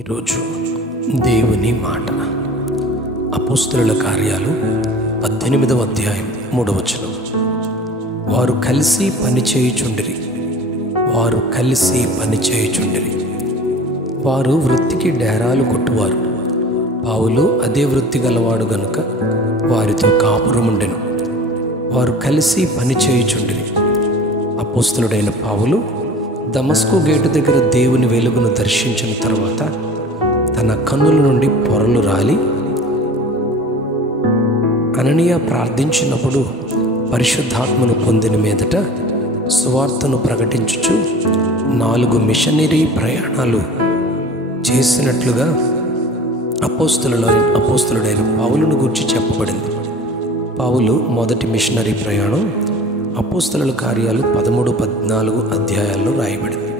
ఈరోజు దేవుని మాట అపోస్తలుల కార్యాలు 18వ అధ్యాయం 3వ వచనం. వారు కలిసి పనిచేయుచుండిరి. వారు వృత్తికి డేరాలు కొట్టువారు. పౌలు అదే వృత్తి గలవాడు గనుక వారితో కాపురముండెను. వారు కలిసి పనిచేయుచుండిరి. అపోస్తలుడైన పౌలు దమస్కు గేటు దగ్గర దేవుని వెలుగును దర్శించిన తరువాత తన కన్నుల నుండి పొరలు రాలి అననీయ ప్రార్థించినప్పుడు పరిశుద్ధాత్మను పొందిన మీదట సువార్తను ప్రకటించుచు 4 మిషనరీ ప్రయాణాలు చేసినట్లుగా అపోస్తలుడైన పౌలును గురించి చెప్పబడింది. పౌలు మొదటి మిషనరీ ప్రయాణం అపోస్తలుల కార్యాలు 13-14 అధ్యాయాల్లో రాయబడింది.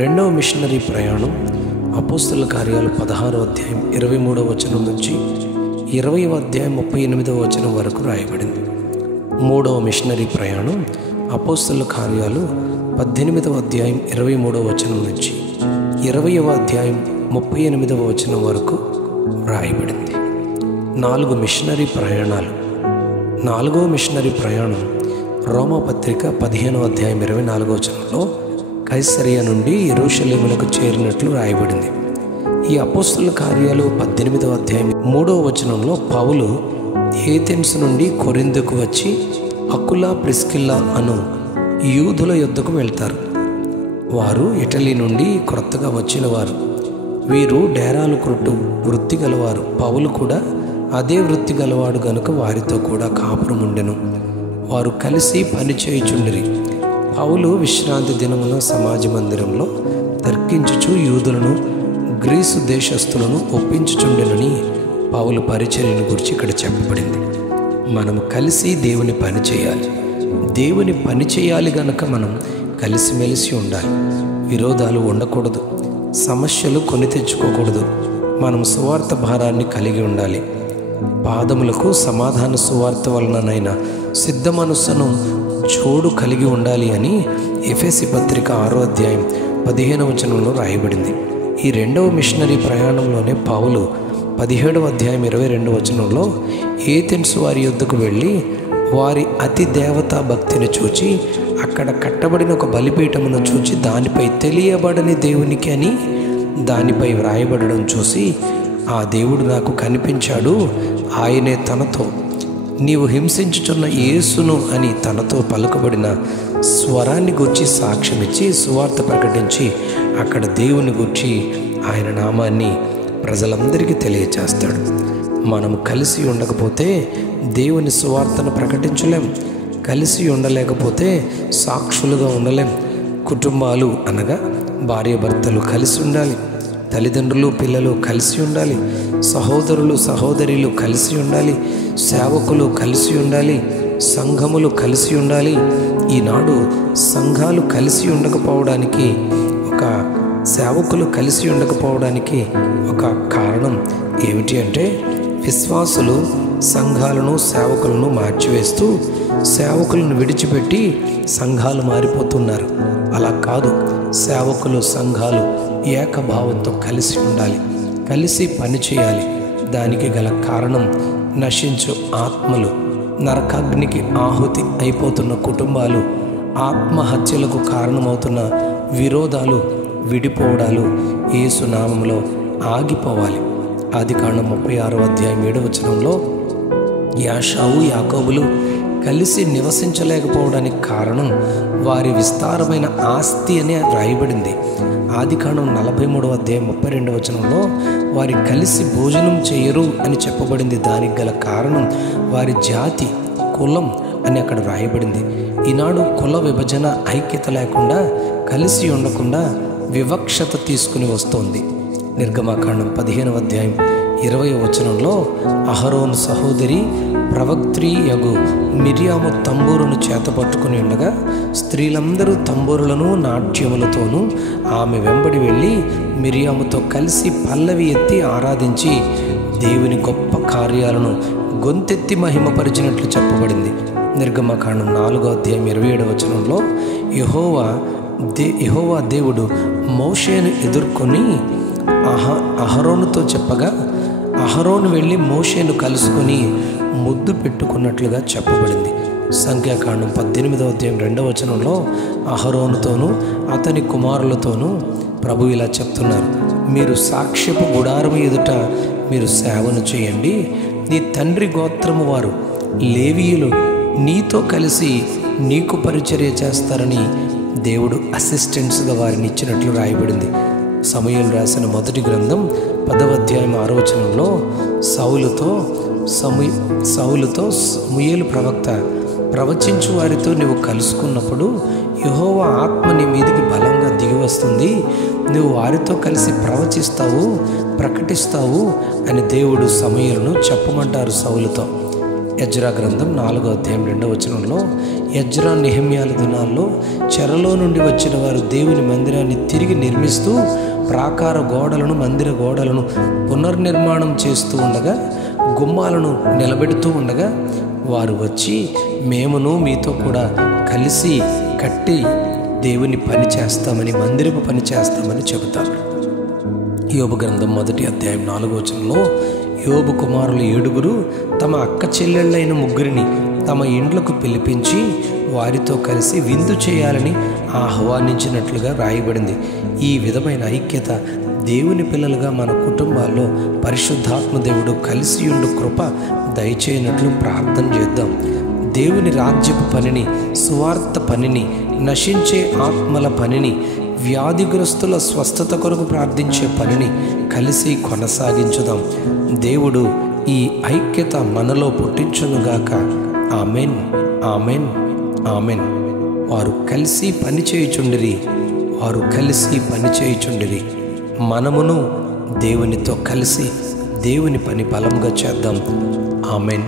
రెండవ మిషనరీ ప్రయాణం అపోస్తలుల కార్యాలు 16వ అధ్యాయం 23వ వచనం నుంచి 20వ అధ్యాయం 38వ వచనం వరకు రాయబడింది. మూడవ మిషనరీ ప్రయాణం అపోస్తలుల కార్యాలు 18వ అధ్యాయం 23వ వచనం నుంచి 20వ అధ్యాయం 38వ వచనం వరకు రాయబడింది. 4 మిషనరీ ప్రయాణాలు. 4వ మిషనరీ ప్రయాణం రోమాపత్రిక 15వ అధ్యాయం 24వ వచనంలో కైసరియా నుండి యెరూషలేమునకు చేరినట్లు రాయబడింది. ఈ అపోస్తలుల కార్యాలు 18వ అధ్యాయం 3వ వచనంలో పౌలు ఏథెన్స్ నుండి కొరింథుకు వచ్చి అకులా ప్రిస్కిల్లా అను యూదుల యొద్దకు వెళ్తారు. వారు ఇటలీ నుండి క్రొత్తగా వచ్చిన వారు. వీరు డేరాలు కొట్టు వృత్తి గలవారు. పౌలు కూడా అదే వృత్తి గలవాడు గనుక వారితో కూడా కాపురం ఉండెను. వారు కలిసి పనిచేయుచుండిరి. పౌలు విశ్రాంతి దినమున సమాజ మందిరంలో తర్కించుచు యూదులను గ్రీసు దేశస్థులను ఒప్పించుచుండెనని పౌలు పరిచర్యను గురించి ఇక్కడ చెప్పబడింది. మనము కలిసి దేవుని పని చేయాలి. దేవుని పని చేయాలి గనక మనం కలిసిమెలిసి ఉండాలి. విరోధాలు ఉండకూడదు. సమస్యలు కొని తెచ్చుకోకూడదు. మనం సువార్త భారాన్ని కలిగి ఉండాలి. పాదములకు సమాధాన సువార్త వలననైనా సిద్ధ మనస్సును చోడు కలిగి ఉండాలి అని ఎఫెసీ పత్రిక 6వ అధ్యాయం 15వ వచనంలో రాయబడింది. ఈ రెండవ మిషనరీ ప్రయాణంలోనే పౌలు 17వ అధ్యాయం 22వ వచనంలో ఏథెన్స్ వారి యొద్దకు వెళ్ళి వారి అతి దేవతా భక్తిని చూచి అక్కడ కట్టబడిన ఒక బలిపీఠమును చూచి దానిపై తెలియబడని దేవునికి అని దానిపై వ్రాయబడడం చూసి ఆ దేవుడు నాకు కనిపించాడు, ఆయనే తనతో నీవు హింసించుచున్న యేసును అని తనతో పలుకబడిన స్వరాన్ని గూర్చి సాక్ష్యమిచ్చి సువార్త ప్రకటించి అక్కడ దేవుని గూర్చి ఆయన నామాన్ని ప్రజలందరికీ తెలియచేస్తాడు. మనము కలిసి ఉండకపోతే దేవుని సువార్తను ప్రకటించలేం. కలిసి ఉండలేకపోతే సాక్షులుగా ఉండలేం. కుటుంబాలు అనగా భార్యాభర్తలు కలిసి ఉండాలి. తల్లిదండ్రులు పిల్లలు కలిసి ఉండాలి. సహోదరులు సహోదరులు కలిసి ఉండాలి. సేవకులు కలిసి ఉండాలి. సంఘములు కలిసి ఉండాలి. ఈనాడు సంఘాలు కలిసి ఉండకపోవడానికి సేవకులు కలిసి ఉండకపోవడానికి ఒక కారణం ఏమిటి అంటే విశ్వాసులు సంఘాలను సేవకులను మార్చివేస్తూ సేవకులను విడిచిపెట్టి సంఘాలు మారిపోతున్నారు. అలా కాదు. సేవకులు సంఘాలు ఏకభావంతో కలిసి ఉండాలి. కలిసి పనిచేయాలి. దానికి గల కారణం నశించు ఆత్మలు, నరకాగ్నికి ఆహుతి అయిపోతున్న కుటుంబాలు, ఆత్మహత్యలకు కారణమవుతున్న విరోధాలు, విడిపోవడాలు యేసు నామములో ఆగిపోవాలి. ఆదికాండం 36వ అధ్యాయం 7వ వచనంలో యాషావు యాకోబులు కలిసి నివసించలేకపోవడానికి కారణం వారి విస్తారమైన ఆస్తి అని రాయబడింది. ఆదికాండం 43వ అధ్యాయం 32వ వచనంలో వారి కలిసి భోజనం చేయరు అని చెప్పబడింది. దానికి గల కారణం వారి జాతి, కులం అని అక్కడ రాయబడింది. ఈనాడు కుల విభజన, ఐక్యత లేకుండా కలిసి ఉండకుండా వివక్షత తీసుకుని వస్తోంది. నిర్గమాకాండం 15వ అధ్యాయం 20వ వచనంలో అహరోను సహోదరి ప్రవక్త్రి యగు మిరియాము తంబూరును చేతపట్టుకుని ఉండగా స్త్రీలందరూ తంబూరులను నాట్యములతోనూ ఆమె వెంబడి వెళ్ళి మిరియాముతో కలిసి పల్లవి ఎత్తి ఆరాధించి దేవుని గొప్ప కార్యాలను గొంతెత్తి మహిమపరిచినట్లు చెప్పబడింది. నిర్గమకాండం 4వ అధ్యాయం 27వ వచనంలో యెహోవా దేవుడు మోషేను ఎదుర్కొని అహరోనుతో చెప్పగా అహరోను వెళ్ళి మోషేను కలుసుకొని ముద్దు పెట్టుకున్నట్లుగా చెప్పబడింది. సంఖ్యాకాండం 18వ అధ్యాయం 2వ వచనంలో అహరోనుతోనూ అతని కుమారులతోనూ ప్రభు ఇలా చెప్తున్నారు, మీరు సాక్ష్యపు గుడారము ఎదుట మీరు సేవను చేయండి. నీ తండ్రి గోత్రము వారు లేవీయులు నీతో కలిసి నీకు పరిచర్య చేస్తారని దేవుడు అసిస్టెంట్స్గా వారిని ఇచ్చినట్లు రాయబడింది. సమూయేలు రాసిన మొదటి గ్రంథం 10వ అధ్యాయం 6వ వచనంలో సౌలుతో సమూయేలు ప్రవక్త ప్రవచించు వారితో నువ్వు కలుసుకున్నప్పుడు యెహోవా ఆత్మ నీ మీదికి బలంగా దిగి వస్తుంది, నువ్వు వారితో కలిసి ప్రవచిస్తావు, ప్రకటిస్తావు అని దేవుడు సమూయేలును చెప్పమంటారు సౌలుతో. ఎజ్రా గ్రంథం 4వ అధ్యాయం 2వ వచనంలో ఎజ్రా నెహెమ్యాల దినాల్లో చెరలో నుండి వచ్చిన వారు దేవుని మందిరాన్ని తిరిగి నిర్మిస్తూ ప్రాకార గోడలను, మందిర గోడలను పునర్నిర్మాణం చేస్తూ ఉండగా, గుమ్మాలను నిలబెడుతూ ఉండగా వారు వచ్చి మేమును మీతో కూడా కలిసి కట్టి దేవుని పని చేస్తామని, మందిరపు పని చేస్తామని చెబుతారు. యోబు గ్రంథం 1వ అధ్యాయం 4వ వచనంలో యోబు కుమారులు 7 తమ అక్క చెల్లెళ్ళైన 3 తమ ఇండ్లకు పిలిపించి వారితో కలిసి విందు చేయాలని ఆహ్వానించినట్లుగా రాయబడింది. ఈ విధమైన ఐక్యత దేవుని పిల్లలుగా మన కుటుంబాల్లో పరిశుద్ధాత్మ దేవుడు కలిసి ఉండు కృప దయచేయనట్లు ప్రార్థన చేద్దాం. దేవుని రాజ్యపు పనిని, సువార్త పనిని, నశించే ఆత్మల పనిని, వ్యాధిగ్రస్తుల స్వస్థత కొరకు ప్రార్థించే పనిని కలిసి కొనసాగించుదాం. దేవుడు ఈ ఐక్యత మనలో పుట్టించునుగాక. Amen, amen, amen. వారు కలిసి పని చేయుచుండిరి. మనమును దేవునితో కలిసి దేవుని పని బలంగా చేద్దాం. ఆమెన్.